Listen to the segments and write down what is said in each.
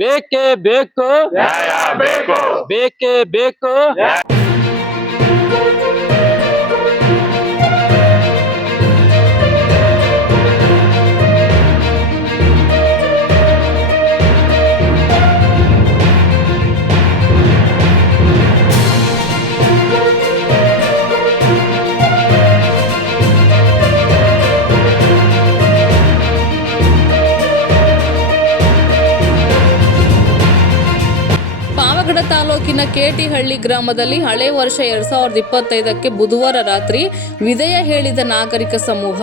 ಬೇಕೇ ಬೇಕು. ಬೇಕೇ. ಬೇಕು ತಾಲೂಕಿನ ಕೆಟಿಹಳ್ಳಿ ಗ್ರಾಮದಲ್ಲಿ ಹಳೆ ವರ್ಷ ಎರಡ್ ಸಾವಿರದ ಇಪ್ಪತ್ತೈದಕ್ಕೆ ಬುಧವಾರ ರಾತ್ರಿ ವಿದಯ ಹೇಳಿದ ನಾಗರಿಕ ಸಮೂಹ,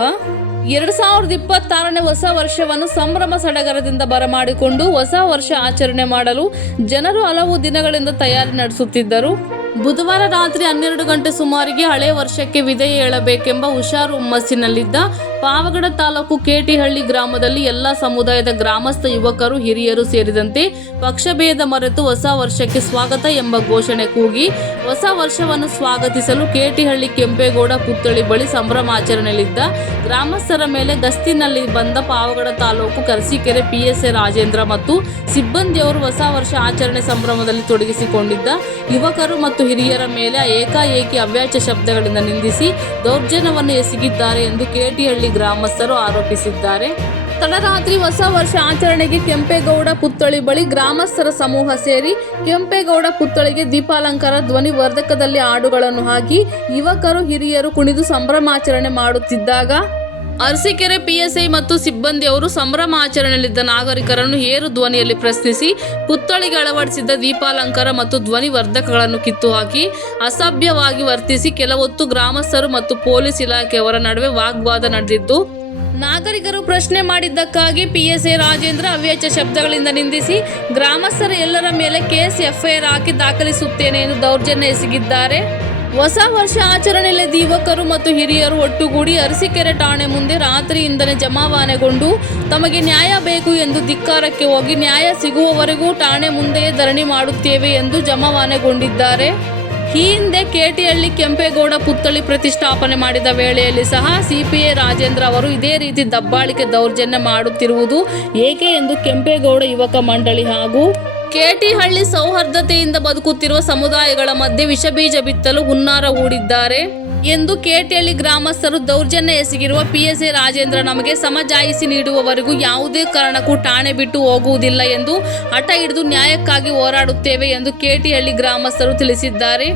ಎರಡ್ ಸಾವಿರದ ಇಪ್ಪತ್ತಾರನೇ ಹೊಸ ವರ್ಷವನ್ನು ಸಂಭ್ರಮ ಸಡಗರದಿಂದ ಬರಮಾಡಿಕೊಂಡು ಹೊಸ ವರ್ಷ ಆಚರಣೆ ಮಾಡಲು ಜನರು ಹಲವು ದಿನಗಳಿಂದ ತಯಾರಿ ನಡೆಸುತ್ತಿದ್ದರು. ಬುಧವಾರ ರಾತ್ರಿ ಹನ್ನೆರಡು ಗಂಟೆ ಸುಮಾರಿಗೆ ಹಳೆ ವರ್ಷಕ್ಕೆ ವಿದಯ ಹೇಳಬೇಕೆಂಬ ಹುಷಾರು ಹುಮ್ಮಸ್ಸಿನಲ್ಲಿದ್ದ ಪಾವಗಡ ತಾಲೂಕು ಕೆಟಿಹಳ್ಳಿ ಗ್ರಾಮದಲ್ಲಿ ಎಲ್ಲ ಸಮುದಾಯದ ಗ್ರಾಮಸ್ಥ ಯುವಕರು, ಹಿರಿಯರು ಸೇರಿದಂತೆ ಪಕ್ಷಭೇದ ಮರೆತು ಹೊಸ ವರ್ಷಕ್ಕೆ ಸ್ವಾಗತ ಎಂಬ ಘೋಷಣೆ ಕೂಗಿ ಹೊಸ ವರ್ಷವನ್ನು ಸ್ವಾಗತಿಸಲು ಕೆಟಿಹಳ್ಳಿ ಕೆಂಪೇಗೌಡ ಪುತ್ಥಳಿ ಬಳಿ ಸಂಭ್ರಮಾಚರಣೆಯಲ್ಲಿದ್ದ ಗ್ರಾಮಸ್ಥರ ಮೇಲೆ ಗಸ್ತಿನಲ್ಲಿ ಬಂದ ಪಾವಗಡ ತಾಲೂಕು ಕರಸೀಕೆರೆ ಪಿಎಸ್ಎ ರಾಜೇಂದ್ರ ಮತ್ತು ಸಿಬ್ಬಂದಿಯವರು ಹೊಸ ವರ್ಷ ಆಚರಣೆ ಸಂಭ್ರಮದಲ್ಲಿ ತೊಡಗಿಸಿಕೊಂಡಿದ್ದ ಯುವಕರು ಮತ್ತು ಹಿರಿಯರ ಮೇಲೆ ಏಕಾಏಕಿ ಅವ್ಯಾಚ ಶಬ್ದಗಳಿಂದ ನಿಂದಿಸಿ ದೌರ್ಜನ್ಯವನ್ನು ಎಸಗಿದ್ದಾರೆ ಎಂದು ಕೇಟಿಹಳ್ಳಿ ಗ್ರಾಮಸ್ಥರು ಆರೋಪಿಸಿದ್ದಾರೆ. ತಡರಾತ್ರಿ ಹೊಸ ವರ್ಷ ಆಚರಣೆಗೆ ಕೆಂಪೇಗೌಡ ಪುತ್ಥಳಿ ಬಳಿ ಗ್ರಾಮಸ್ಥರ ಸಮೂಹ ಸೇರಿ ಕೆಂಪೇಗೌಡ ಪುತ್ಥಳಿಗೆ ದೀಪಾಲಂಕಾರ, ಧ್ವನಿ ವರ್ಧಕದಲ್ಲಿ ಹಾಡುಗಳನ್ನು ಹಾಕಿ ಯುವಕರು, ಹಿರಿಯರು ಕುಣಿದು ಸಂಭ್ರಮಾಚರಣೆ ಮಾಡುತ್ತಿದ್ದಾಗ ಅರಸೀಕೆರೆ ಪಿಎಸ್ಐ ಮತ್ತು ಸಿಬ್ಬಂದಿಯವರು ಸಂಭ್ರಮಾಚರಣೆಯಲ್ಲಿದ್ದ ನಾಗರಿಕರನ್ನು ಏರು ಧ್ವನಿಯಲ್ಲಿ ಪ್ರಶ್ನಿಸಿ ಪುತ್ಥಳಿಗೆ ಅಳವಡಿಸಿದ್ದ ದೀಪಾಲಂಕಾರ ಮತ್ತು ಧ್ವನಿ ವರ್ಧಕಗಳನ್ನು ಕಿತ್ತು ಹಾಕಿ ಅಸಭ್ಯವಾಗಿ ವರ್ತಿಸಿ ಕೆಲವೊತ್ತು ಗ್ರಾಮಸ್ಥರು ಮತ್ತು ಪೊಲೀಸ್ ಇಲಾಖೆಯವರ ನಡುವೆ ವಾಗ್ವಾದ ನಡೆದಿದ್ದು, ನಾಗರಿಕರು ಪ್ರಶ್ನೆ ಮಾಡಿದ್ದಕ್ಕಾಗಿ ಪಿಎಸ್ಐ ರಾಜೇಂದ್ರ ಅವ್ಯಚ ಶಬ್ದಗಳಿಂದ ನಿಂದಿಸಿ ಗ್ರಾಮಸ್ಥರ ಎಲ್ಲರ ಮೇಲೆ ಕೇಸ್ ಎಫ್ಐಆರ್ ಹಾಕಿ ದಾಖಲಿಸುತ್ತೇನೆ ಎಂದು ದೌರ್ಜನ್ಯ ಎಸಗಿದ್ದಾರೆ. ಹೊಸ ವರ್ಷ ಆಚರಣೆಯಲ್ಲಿ ಯುವಕರು ಮತ್ತು ಹಿರಿಯರು ಒಟ್ಟುಗೂಡಿ ಅರಸೀಕೆರೆ ಠಾಣೆ ಮುಂದೆ ರಾತ್ರಿಯಿಂದಲೇ ಜಮಾವಾನೆಗೊಂಡು ತಮಗೆ ನ್ಯಾಯ ಬೇಕು ಎಂದು ಧಿಕ್ಕಾರಕ್ಕೆ ಹೋಗಿ ನ್ಯಾಯ ಸಿಗುವವರೆಗೂ ಠಾಣೆ ಮುಂದೆಯೇ ಧರಣಿ ಮಾಡುತ್ತೇವೆ ಎಂದು ಜಮಾವಾನೆಗೊಂಡಿದ್ದಾರೆ. ಈ ಹಿಂದೆ ಕೆಟಿಹಳ್ಳಿ ಕೆಂಪೇಗೌಡ ಪುತ್ಥಳಿ ಪ್ರತಿಷ್ಠಾಪನೆ ಮಾಡಿದ ವೇಳೆಯಲ್ಲಿ ಸಹ ಸಿಪಿಐ ರಾಜೇಂದ್ರ ಅವರು ಇದೇ ರೀತಿ ದಬ್ಬಾಳಿಕೆ ದೌರ್ಜನ್ಯ ಮಾಡುತ್ತಿರುವುದು ಏಕೆ ಎಂದು ಕೆಂಪೇಗೌಡ ಯುವಕ ಮಂಡಳಿ ಹಾಗೂ ಕೇಟಿಹಳ್ಳಿ ಸೌಹಾರ್ದತೆಯಿಂದ ಬದುಕುತ್ತಿರುವ ಸಮುದಾಯಗಳ ಮಧ್ಯೆ ವಿಷಬೀಜ ಬಿತ್ತಲು ಹುನ್ನಾರ ಹೂಡಿದ್ದಾರೆ ಎಂದು ಕೆಟಿಹಳ್ಳಿ ಗ್ರಾಮಸ್ಥರು ದೌರ್ಜನ್ಯ ಎಸಗಿರುವ ಪಿಎಸ್ಎ ರಾಜೇಂದ್ರ ನಮಗೆ ಸಮಜಾಯಿಸಿ ನೀಡುವವರೆಗೂ ಯಾವುದೇ ಕಾರಣಕ್ಕೂ ಠಾಣೆ ಬಿಟ್ಟು ಹೋಗುವುದಿಲ್ಲ ಎಂದು ಹಠ ಹಿಡಿದು ನ್ಯಾಯಕ್ಕಾಗಿ ಹೋರಾಡುತ್ತೇವೆ ಎಂದು ಕೆಟಿಹಳ್ಳಿ ಗ್ರಾಮಸ್ಥರು ತಿಳಿಸಿದ್ದಾರೆ.